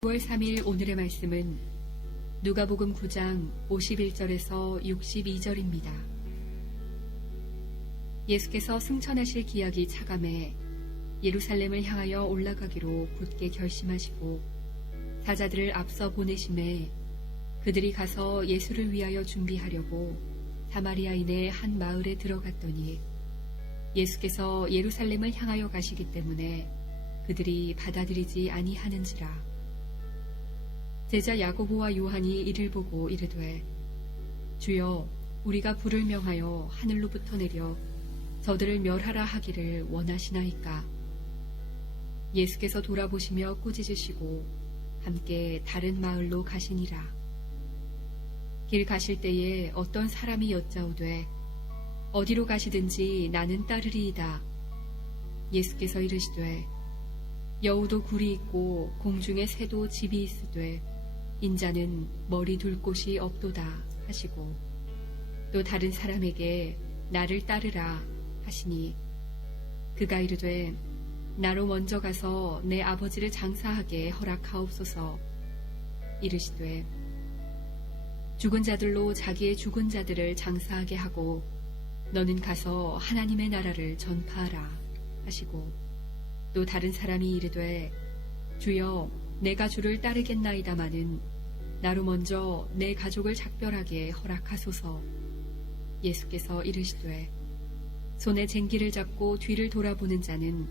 9월 3일 오늘의 말씀은 누가복음 9장 51절에서 62절입니다. 예수께서 승천하실 기약이 차감해 예루살렘을 향하여 올라가기로 굳게 결심하시고 사자들을 앞서 보내심에 그들이 가서 예수를 위하여 준비하려고 사마리아인의 한 마을에 들어갔더니 예수께서 예루살렘을 향하여 가시기 때문에 그들이 받아들이지 아니하는지라 제자 야고보와 요한이 이를 보고 이르되 주여 우리가 불을 명하여 하늘로부터 내려 저들을 멸하라 하기를 원하시나이까? 예수께서 돌아보시며 꾸짖으시고 함께 다른 마을로 가시니라. 길 가실 때에 어떤 사람이 여짜오되 어디로 가시든지 나는 따르리이다. 예수께서 이르시되 여우도 굴이 있고 공중에 새도 집이 있으되 인자는 머리 둘 곳이 없도다 하시고 또 다른 사람에게 나를 따르라 하시니 그가 이르되 나로 먼저 가서 내 아버지를 장사하게 허락하옵소서. 이르시되 죽은 자들로 자기의 죽은 자들을 장사하게 하고 너는 가서 하나님의 나라를 전파하라 하시고 또 다른 사람이 이르되 주여 내가 주를 따르겠나이다마는 나로 먼저 내 가족을 작별하게 허락하소서. 예수께서 이르시되 손에 쟁기를 잡고 뒤를 돌아보는 자는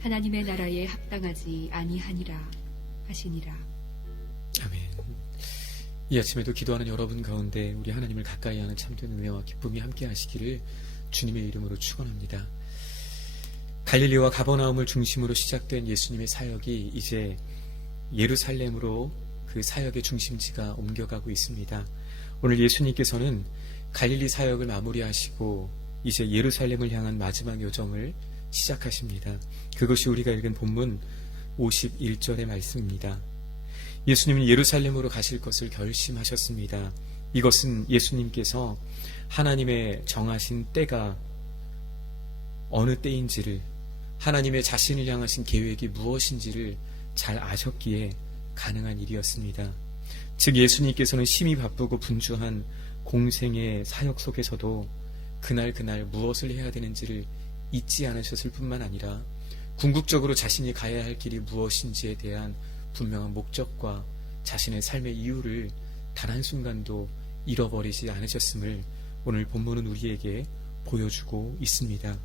하나님의 나라에 합당하지 아니하니라 하시니라. 아멘. 이 아침에도 기도하는 여러분 가운데 우리 하나님을 가까이 하는 참된 은혜와 기쁨이 함께 하시기를 주님의 이름으로 축원합니다. 갈릴리와 가버나움을 중심으로 시작된 예수님의 사역이 이제 예루살렘으로 그 사역의 중심지가 옮겨가고 있습니다. 오늘 예수님께서는 갈릴리 사역을 마무리하시고 이제 예루살렘을 향한 마지막 요정을 시작하십니다. 그것이 우리가 읽은 본문 51절의 말씀입니다. 예수님은 예루살렘으로 가실 것을 결심하셨습니다. 이것은 예수님께서 하나님의 정하신 때가 어느 때인지를 하나님의 자신을 향하신 계획이 무엇인지를 잘 아셨기에 가능한 일이었습니다. 즉 예수님께서는 심히 바쁘고 분주한 공생의 사역 속에서도 그날 그날 무엇을 해야 되는지를 잊지 않으셨을 뿐만 아니라 궁극적으로 자신이 가야 할 길이 무엇인지에 대한 분명한 목적과 자신의 삶의 이유를 단 한순간도 잃어버리지 않으셨음을 오늘 본문은 우리에게 보여주고 있습니다.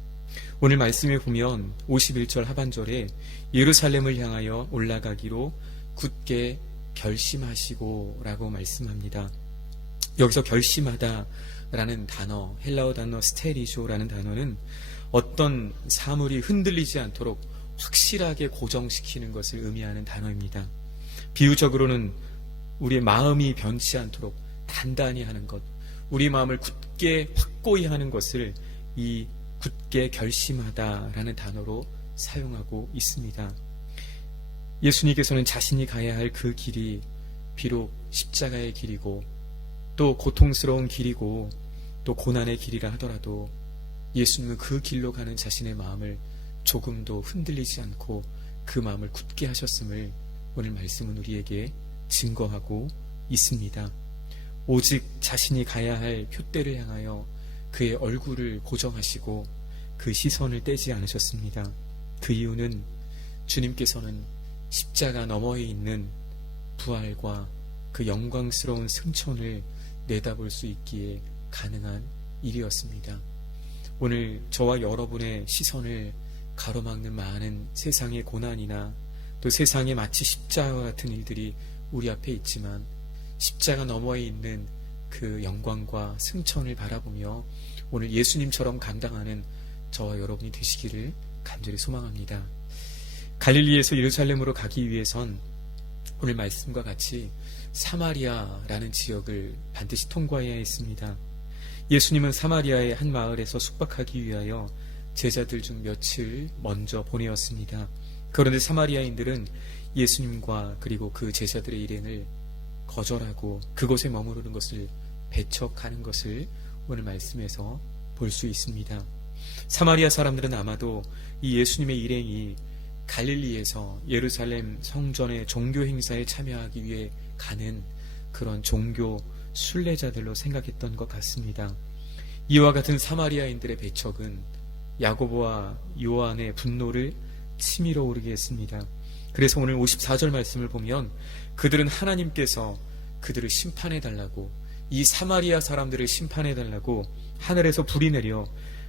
오늘 말씀에 보면 51절 하반절에 예루살렘을 향하여 올라가기로 굳게 결심하시고 라고 말씀합니다. 여기서 결심하다 라는 단어, 헬라어 단어 스테리조라는 단어는 어떤 사물이 흔들리지 않도록 확실하게 고정시키는 것을 의미하는 단어입니다. 비유적으로는 우리의 마음이 변치 않도록 단단히 하는 것, 우리 마음을 굳게 확고히 하는 것을 이 굳게 결심하다라는 단어로 사용하고 있습니다. 예수님께서는 자신이 가야 할 그 길이 비록 십자가의 길이고 또 고통스러운 길이고 또 고난의 길이라 하더라도 예수님은 그 길로 가는 자신의 마음을 조금도 흔들리지 않고 그 마음을 굳게 하셨음을 오늘 말씀은 우리에게 증거하고 있습니다. 오직 자신이 가야 할 표대를 향하여 그의 얼굴을 고정하시고 그 시선을 떼지 않으셨습니다. 그 이유는 주님께서는 십자가 너머에 있는 부활과 그 영광스러운 승천을 내다볼 수 있기에 가능한 일이었습니다. 오늘 저와 여러분의 시선을 가로막는 많은 세상의 고난이나 또 세상에 마치 십자가와 같은 일들이 우리 앞에 있지만 십자가 너머에 있는 그 영광과 승천을 바라보며 오늘 예수님처럼 감당하는 저와 여러분이 되시기를 간절히 소망합니다. 갈릴리에서 예루살렘으로 가기 위해선 오늘 말씀과 같이 사마리아라는 지역을 반드시 통과해야 했습니다. 예수님은 사마리아의 한 마을에서 숙박하기 위하여 제자들 중 며칠 먼저 보내었습니다. 그런데 사마리아인들은 예수님과 그리고 그 제자들의 일행을 거절하고 그곳에 머무르는 것을 배척하는 것을 오늘 말씀에서 볼 수 있습니다. 사마리아 사람들은 아마도 이 예수님의 일행이 갈릴리에서 예루살렘 성전의 종교 행사에 참여하기 위해 가는 그런 종교 순례자들로 생각했던 것 같습니다. 이와 같은 사마리아인들의 배척은 야고보와 요한의 분노를 치밀어 오르게 했습니다. 그래서 오늘 54절 말씀을 보면 그들은 하나님께서 그들을 심판해 달라고 이 사마리아 사람들을 심판해 달라고 하늘에서 불이 내려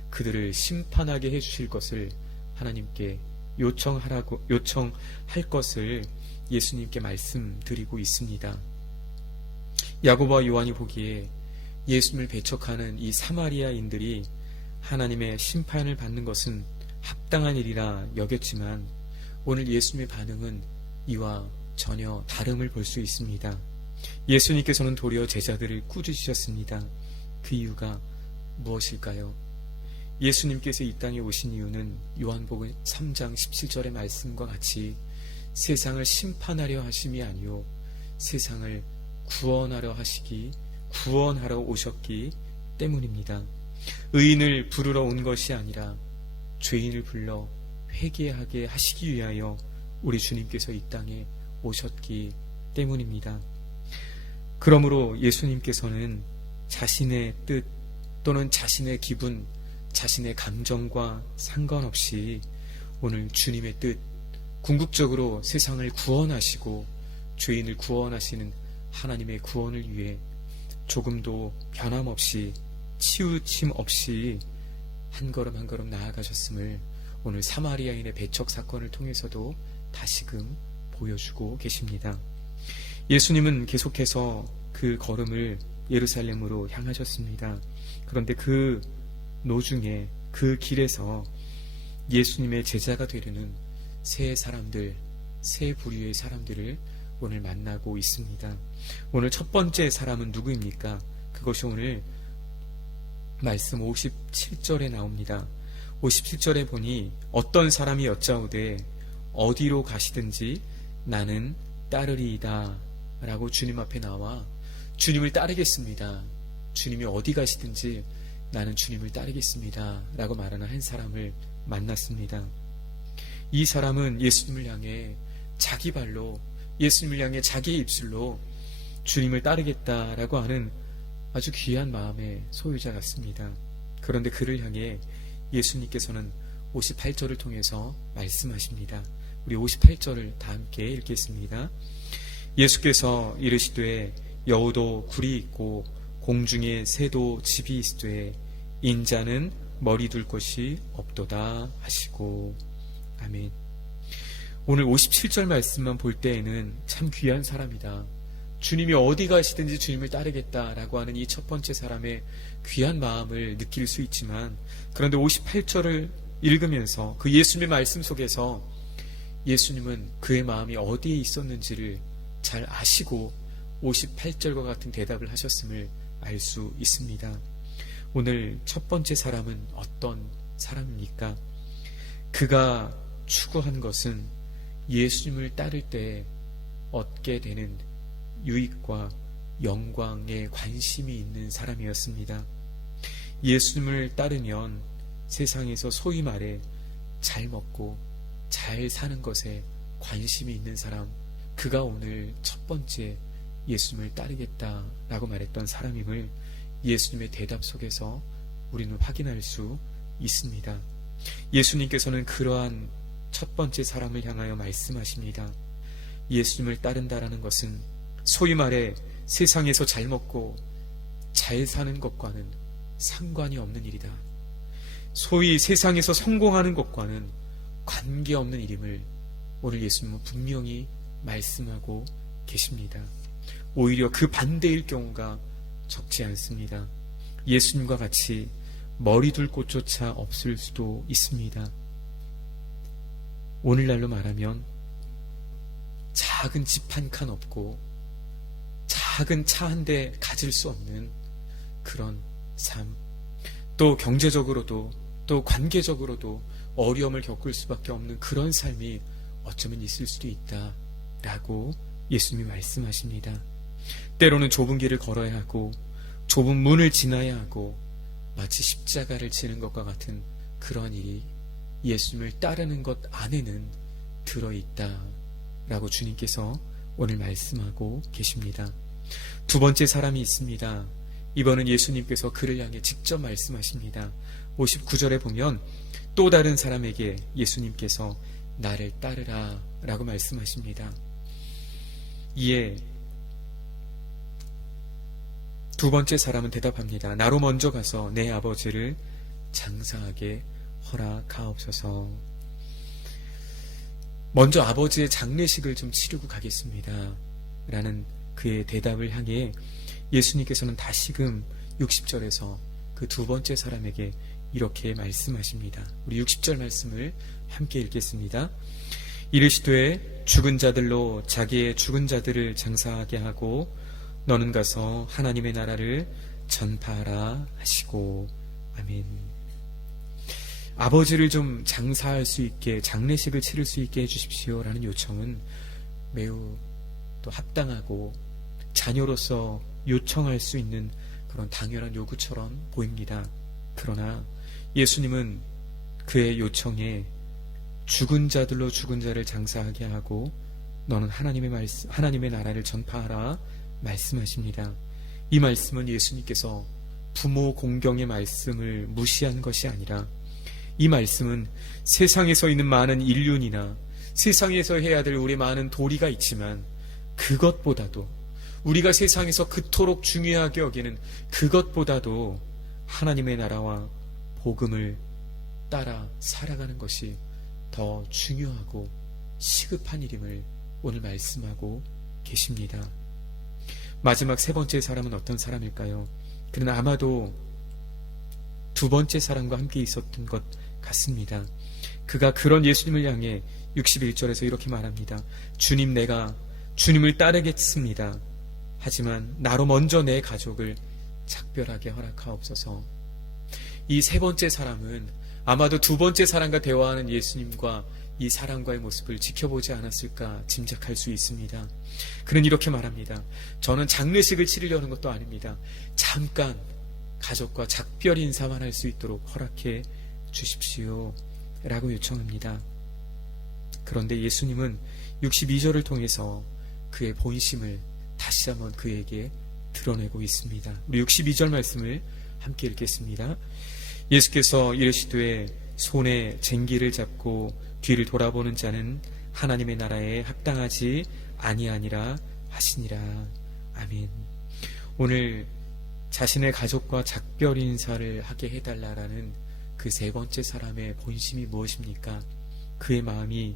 그들을 심판하게 해 주실 것을 하나님께 요청하라고 요청할 것을 예수님께 말씀드리고 있습니다. 야고보와 요한이 보기에 예수님을 배척하는 이 사마리아인들이 하나님의 심판을 받는 것은 합당한 일이라 여겼지만 오늘 예수님의 반응은 이와 전혀 다름을 볼 수 있습니다. 예수님께서는 도리어 제자들을 꾸짖으셨습니다. 그 이유가 무엇일까요? 예수님께서 이 땅에 오신 이유는 요한복음 3장 17절의 말씀과 같이 세상을 심판하려 하심이 아니요 세상을 구원하려 하시기 구원하러 오셨기 때문입니다. 의인을 부르러 온 것이 아니라 죄인을 불러 회개하게 하시기 위하여 우리 주님께서 이 땅에 오셨기 때문입니다. 그러므로 예수님께서는 자신의 뜻 또는 자신의 기분, 자신의 감정과 상관없이 오늘 주님의 뜻, 궁극적으로 세상을 구원하시고 죄인을 구원하시는 하나님의 구원을 위해 조금도 변함없이 치우침 없이 한 걸음 한 걸음 나아가셨음을 오늘 사마리아인의 배척 사건을 통해서도 다시금 보여주고 계십니다. 예수님은 계속해서 그 걸음을 예루살렘으로 향하셨습니다. 그런데 그 노중에 그 길에서 예수님의 제자가 되려는 새 사람들, 새 부류의 사람들을 오늘 만나고 있습니다. 오늘 첫 번째 사람은 누구입니까? 그것이 오늘 말씀 57절에 나옵니다. 57절에 보니 어떤 사람이 여짜오되 어디로 가시든지 나는 따르리이다 라고 주님 앞에 나와 주님을 따르겠습니다. 주님이 어디 가시든지 나는 주님을 따르겠습니다. 라고 말하는 한 사람을 만났습니다. 이 사람은 예수님을 향해 자기 발로 예수님을 향해 자기의 입술로 주님을 따르겠다라고 하는 아주 귀한 마음의 소유자 같습니다. 그런데 그를 향해 예수님께서는 58절을 통해서 말씀하십니다. 우리 58절을 다 함께 읽겠습니다. 예수께서 이르시되 여우도 굴이 있고 공중에 새도 집이 있으되 인자는 머리 둘 곳이 없도다 하시고 아멘. 오늘 57절 말씀만 볼 때에는 참 귀한 사람이다. 주님이 어디 가시든지 주님을 따르겠다라고 하는 이 첫 번째 사람의 귀한 마음을 느낄 수 있지만 그런데 58절을 읽으면서 그 예수님의 말씀 속에서 예수님은 그의 마음이 어디에 있었는지를 잘 아시고 58절과 같은 대답을 하셨음을 알 수 있습니다. 오늘 첫 번째 사람은 어떤 사람입니까? 그가 추구한 것은 예수님을 따를 때 얻게 되는 유익과 영광에 관심이 있는 사람이었습니다. 예수님을 따르면 세상에서 소위 말해 잘 먹고 잘 사는 것에 관심이 있는 사람, 그가 오늘 첫 번째 예수님을 따르겠다라고 말했던 사람임을 예수님의 대답 속에서 우리는 확인할 수 있습니다. 예수님께서는 그러한 첫 번째 사람을 향하여 말씀하십니다. 예수님을 따른다라는 것은 소위 말해 세상에서 잘 먹고 잘 사는 것과는 상관이 없는 일이다. 소위 세상에서 성공하는 것과는 관계없는 일임을 오늘 예수님은 분명히 말씀하고 계십니다. 오히려 그 반대일 경우가 적지 않습니다. 예수님과 같이 머리 둘 곳조차 없을 수도 있습니다. 오늘날로 말하면 작은 집 한 칸 없고 작은 차 한 대 가질 수 없는 그런 삶. 또 경제적으로도 또 관계적으로도 어려움을 겪을 수밖에 없는 그런 삶이 어쩌면 있을 수도 있다. 라고 예수님이 말씀하십니다. 때로는 좁은 길을 걸어야 하고 좁은 문을 지나야 하고 마치 십자가를 지는 것과 같은 그런 일이 예수님을 따르는 것 안에는 들어있다. 라고 주님께서 오늘 말씀하고 계십니다. 두 번째 사람이 있습니다. 이번은 예수님께서 그를 향해 직접 말씀하십니다. 59절에 보면 또 다른 사람에게 예수님께서 나를 따르라 라고 말씀하십니다. 이에 두 번째 사람은 대답합니다. 나로 먼저 가서 내 아버지를 장사하게 허락하옵소서. 먼저 아버지의 장례식을 좀 치르고 가겠습니다. 라는 그의 대답을 향해 예수님께서는 다시금 60절에서 그 두 번째 사람에게 이렇게 말씀하십니다. 우리 60절 말씀을 함께 읽겠습니다. 이르시되 죽은 자들로 자기의 죽은 자들을 장사하게 하고 너는 가서 하나님의 나라를 전파하라 하시고 아멘. 아버지를 좀 장사할 수 있게 장례식을 치를 수 있게 해주십시오라는 요청은 매우 또 합당하고 자녀로서 요청할 수 있는 그런 당연한 요구처럼 보입니다. 그러나 예수님은 그의 요청에 죽은 자들로 죽은 자를 장사하게 하고 너는 하나님의 말씀, 하나님의 나라를 전파하라 말씀하십니다. 이 말씀은 예수님께서 부모 공경의 말씀을 무시한 것이 아니라 이 말씀은 세상에서 있는 많은 인륜이나 세상에서 해야 될 우리 많은 도리가 있지만 그것보다도 우리가 세상에서 그토록 중요하게 여기는 그것보다도 하나님의 나라와 복음을 따라 살아가는 것이 더 중요하고 시급한 일임을 오늘 말씀하고 계십니다. 마지막 세 번째 사람은 어떤 사람일까요? 그는 아마도 두 번째 사람과 함께 있었던 것 같습니다. 그가 그런 예수님을 향해 61절에서 이렇게 말합니다. 주님 내가 주님을 따르겠습니다. 하지만 나로 먼저 내 가족을 작별하게 허락하옵소서. 이 세 번째 사람은 아마도 두 번째 사람과 대화하는 예수님과 이 사람과의 모습을 지켜보지 않았을까 짐작할 수 있습니다. 그는 이렇게 말합니다. 저는 장례식을 치르려는 것도 아닙니다. 잠깐 가족과 작별 인사만 할 수 있도록 허락해 주십시오. 라고 요청합니다. 그런데 예수님은 62절을 통해서 그의 본심을 다시 한번 그에게 드러내고 있습니다. 우리 62절 말씀을 함께 읽겠습니다. 예수께서 이르시되 손에 쟁기를 잡고 뒤를 돌아보는 자는 하나님의 나라에 합당하지 아니하니라 하시니라. 아멘. 오늘 자신의 가족과 작별 인사를 하게 해달라라는 그 세 번째 사람의 본심이 무엇입니까? 그의 마음이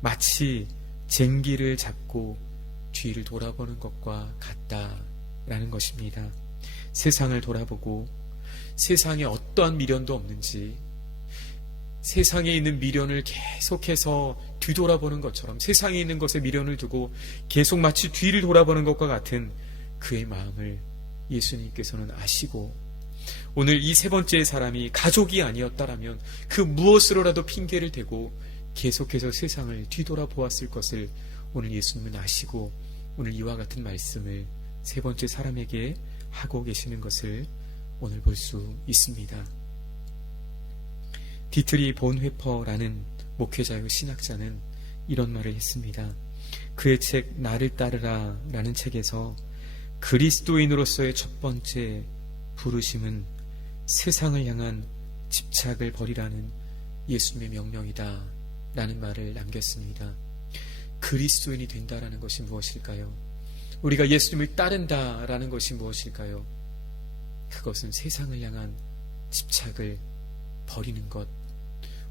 마치 쟁기를 잡고 뒤를 돌아보는 것과 같다라는 것입니다. 세상을 돌아보고 세상에 어떠한 미련도 없는지 세상에 있는 미련을 계속해서 뒤돌아보는 것처럼 세상에 있는 것에 미련을 두고 계속 마치 뒤를 돌아보는 것과 같은 그의 마음을 예수님께서는 아시고 오늘 이 세 번째 사람이 가족이 아니었다라면 그 무엇으로라도 핑계를 대고 계속해서 세상을 뒤돌아보았을 것을 오늘 예수님은 아시고 오늘 이와 같은 말씀을 세 번째 사람에게 하고 계시는 것을 오늘 볼 수 있습니다. 디트리 본 회퍼라는 목회자요 신학자는 이런 말을 했습니다. 그의 책 나를 따르라 라는 책에서 그리스도인으로서의 첫 번째 부르심은 세상을 향한 집착을 버리라는 예수님의 명령이다 라는 말을 남겼습니다. 그리스도인이 된다라는 것이 무엇일까요? 우리가 예수님을 따른다라는 것이 무엇일까요? 그것은 세상을 향한 집착을 버리는 것,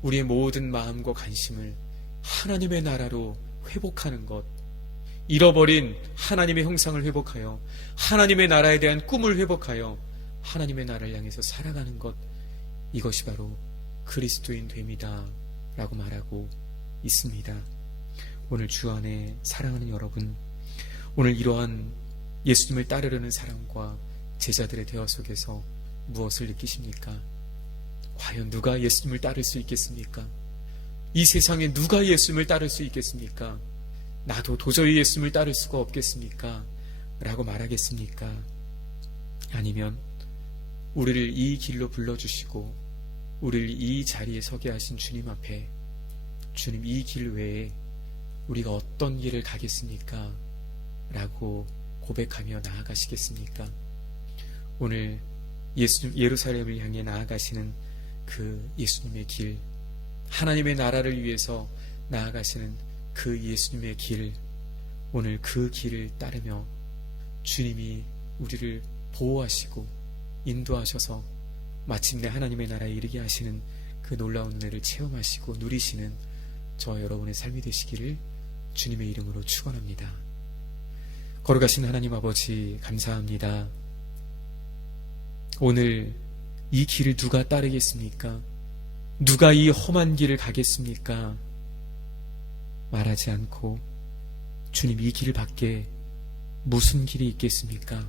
우리의 모든 마음과 관심을 하나님의 나라로 회복하는 것, 잃어버린 하나님의 형상을 회복하여 하나님의 나라에 대한 꿈을 회복하여 하나님의 나라를 향해서 살아가는 것, 이것이 바로 그리스도인 됨이다. 라고 말하고 있습니다. 오늘 주 안에 사랑하는 여러분, 오늘 이러한 예수님을 따르려는 사람과 제자들의 대화 속에서 무엇을 느끼십니까? 과연 누가 예수님을 따를 수 있겠습니까? 이 세상에 누가 예수님을 따를 수 있겠습니까? 나도 도저히 예수님을 따를 수가 없겠습니까? 라고 말하겠습니까? 아니면 우리를 이 길로 불러주시고 우리를 이 자리에 서게 하신 주님 앞에 주님 이 길 외에 우리가 어떤 길을 가겠습니까? 라고 고백하며 나아가시겠습니까? 오늘 예수님 예루살렘을 향해 나아가시는 그 예수님의 길, 하나님의 나라를 위해서 나아가시는 그 예수님의 길, 오늘 그 길을 따르며 주님이 우리를 보호하시고 인도하셔서 마침내 하나님의 나라에 이르게 하시는 그 놀라운 은혜를 체험하시고 누리시는 저와 여러분의 삶이 되시기를 주님의 이름으로 축원합니다. 걸어가신 하나님 아버지 감사합니다. 오늘 이 길을 누가 따르겠습니까? 누가 이 험한 길을 가겠습니까? 말하지 않고 주님 이 길 밖에 무슨 길이 있겠습니까?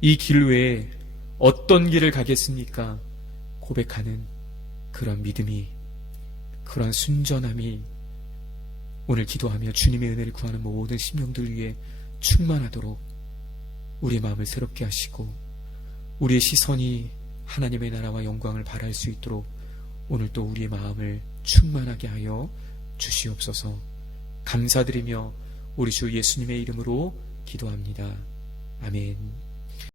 이 길 외에 어떤 길을 가겠습니까? 고백하는 그런 믿음이, 그런 순전함이 오늘 기도하며 주님의 은혜를 구하는 모든 심령들 위해 충만하도록 우리의 마음을 새롭게 하시고 우리의 시선이 하나님의 나라와 영광을 바랄 수 있도록 오늘 또 우리의 마음을 충만하게 하여 주시옵소서 감사드리며 우리 주 예수님의 이름으로 기도합니다. 아멘.